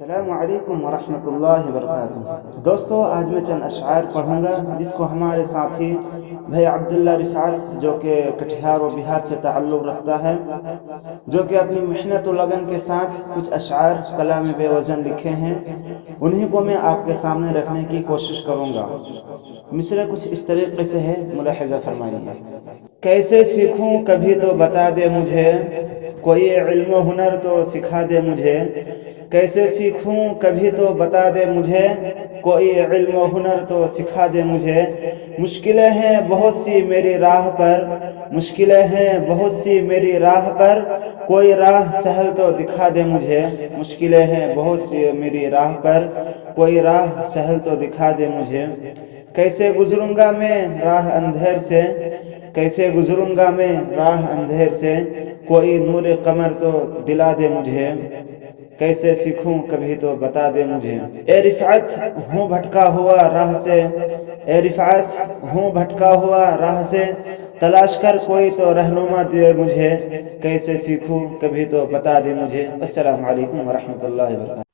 السلام علیکم ورحمۃ اللہ وبرکاتہ۔ دوستو، آج میں چند اشعار پڑھوں گا جس کو ہمارے ساتھی بھائی عبداللہ رفعت جو کہ کٹھیار و بہار سے تعلق رکھتا ہے، جو کہ اپنی محنت و لگن کے ساتھ کچھ اشعار کلام بے وزن لکھے ہیں، انہی کو میں آپ کے سامنے رکھنے کی کوشش کروں گا۔ مصرع کچھ اس طریقے سے ہے، ملاحظہ فرمائیے۔ کیسے سیکھوں کبھی تو بتا دے مجھے، کوئی علم و ہنر تو سکھا دے مجھے۔ کیسے سیکھوں کبھی تو بتا دے مجھے، کوئی علم و ہنر تو سکھا دے مجھے۔ مشکلیں ہیں بہت سی میری راہ پر، مشکلیں ہیں بہت سی میری راہ پر، کوئی راہ سہل تو دکھا دے مجھے۔ مشکلیں ہیں بہت سی میری راہ پر، کوئی راہ سہل تو دکھا دے مجھے۔ کیسے گزروں گا میں راہ اندھیر سے، کیسے گزروں گا میں راہ اندھیر سے، کوئی نور قمر تو دلا دے مجھے۔ کیسے سیکھوں کبھی تو بتا دے مجھے۔ اے رفعت ہوں بھٹکا ہوا راہ سے، اے رفعت ہوں بھٹکا ہوا راہ سے، تلاش کر کوئی تو رہنما دے مجھے۔ کیسے سیکھوں کبھی تو بتا دے مجھے۔ السلام علیکم ورحمۃ اللہ وبرکاتہ۔